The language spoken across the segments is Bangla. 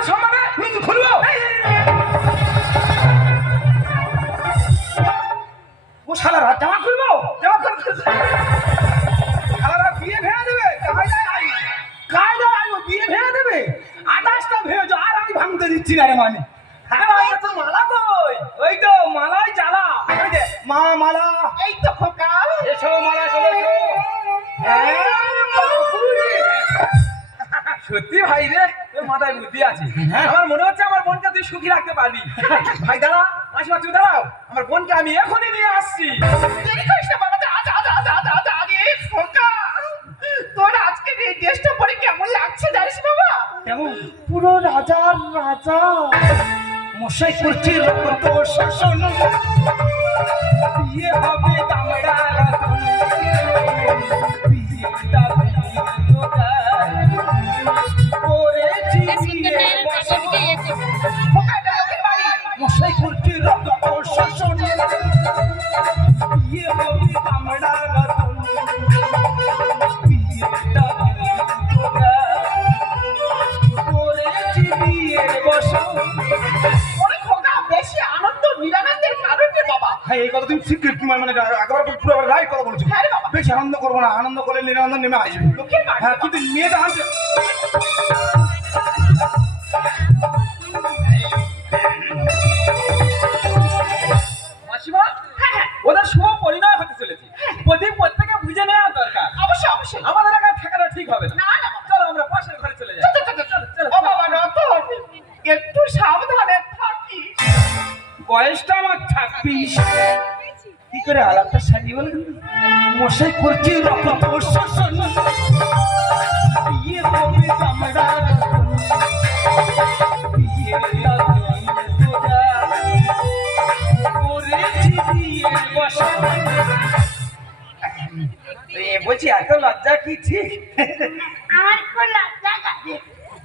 আমাদের সম্মানে লুঙ্গি খুলবো ও শালারা জামা খুলবো জামা শালারা বিয়ে ভেঙে দেবে কায়দা আইবো বিয়ে ভেঙে দেবে 28টা ভেঙেছো আর আমি ভাঙতে দিচ্ছি না রে মানে তো মালা কই? ওই তো মালাই জ্বালা ওই যে মা মালা এই তো খোকা। এসো মালা চলে এসো বাপুরে। সত্যি ভাই রে, তোর মাথায় বুদ্ধি আছে। হ্যাঁ। আমার মনে হচ্ছে আমার বোনকে তুই সুখী রাখতে পারবি। ভাই দাঁড়া, মাসিমা তুই দাঁড়াও, আমার বোনকে আমি এখনই নিয়ে আসছি। দেরি করিস না বাবা, যা রে খোকা। তোর আজকে এই ড্রেসটা পরে কেমন লাগছে জানিস বাবা? কেমন পুরো রাজার রাজা মশাই করছে রক্ত শাসন বিয়ে হবে দামড়া রাতন বিয়েটা মশাই করছে রক্ত শাসন বিয়ে হবে দামড়া রাতন বিয়েটা ওরে খোকা, বেশি আনন্দ নিরানন্দের কারণে বাবা। হ্যাঁ এই কথা তুমি ঠিক মানে একবার পুরো রাইট কথা বলছো হ্যাঁ রে বাবা। বেশি আনন্দ করবো না আনন্দ করলে নিরানন্দ নেমে আসবে লোকের বাড়ি হ্যাঁ কিন্তু মেয়েটা আনতে মাসিমা, ওদের শুভ পরিণয় হতে চলেছে। প্রত্যেকে বুঝে নেওয়া দরকার। অবশ্যই অবশ্যই। আমাদের একা থাকাটা ঠিক হবে না। না না বাবা। চলো আমরা পাশের ঘরে চলে যাই। ও বাবা রতন, একটু সাবধানে থাকিস। বয়সটা আমার 26 কি করে আলাপটা সাজিয়ে বলে মশাই করছি রক্ত শাসন বিয়ে হবে দামড়া বিয়েটা বলছি এত লজ্জা কি ঠিক আমার খুব লজ্জা করে।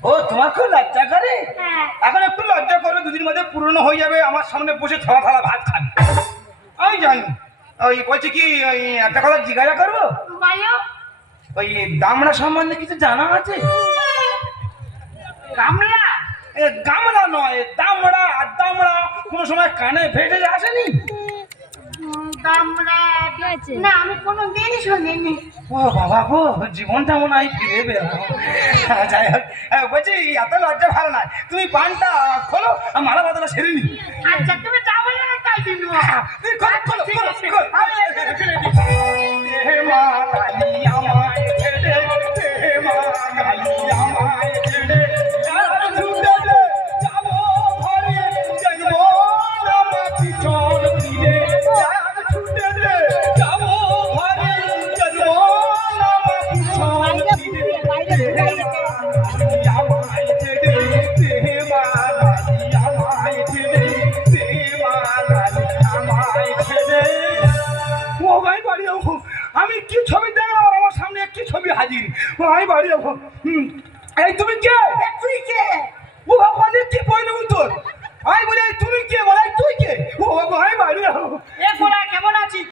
ও তোমার খুব লজ্জা করে হ্যাঁ। এখন একটু লজ্জা করবে দুদিন মধ্যে পুরনো হয়ে যাবে আমার সামনে বসে থালা থালা ভাত খাবে আমি জানি ওই বলছি কি ওই একটা কথা জিজ্ঞাসা করবো বলো। ওই দামড়া সম্বন্ধে কিছু জানা আছে কামলা গামড়া নয় দামড়া আর দামড়া কোনো সময় কানে ভেসে আসেনি দামড়া না, আমি কোনো দিন শুনিনি। ও বাবা গো জীবনটা মনে হয় ফিরে বেরো যাই হোক বলছি এত লজ্জা ভালো নয় তুমি পানটা খোলো আর মালা বদলা সেরে নি আচ্ছা, তুমি যা বলে আমি তাই দিন। তুমি খোলো খোলো খোলো খোলো হে মা কালী আমায় ছেড়ে হে মা কালী আমায় ছেড়ে আর ছুটে যাবো ঘরে দেখবো আমার পিছন ফিরে আর ছুটে যাবো ঘরে দেখবো আমার পিছন ফিরে আমায় ছেড়ে হে মা কালী আমায় ছেড়ে হে মা কালী আমায় ছেড়ে ও ভাই বাড়ি যাবো আমি কি ছবি দেখলাম আর আমার সামনে একটি ছবি হাজির ও ভাই বাড়ি যাবো এই তুমি কে তুই কে? ও ভগবান কি বইলে উত্তর আমি বলি তুমি কে বলাই তুই কে ও ভগবান আমি বাড়ি যাবো এ গোড়া কেমন আছিস?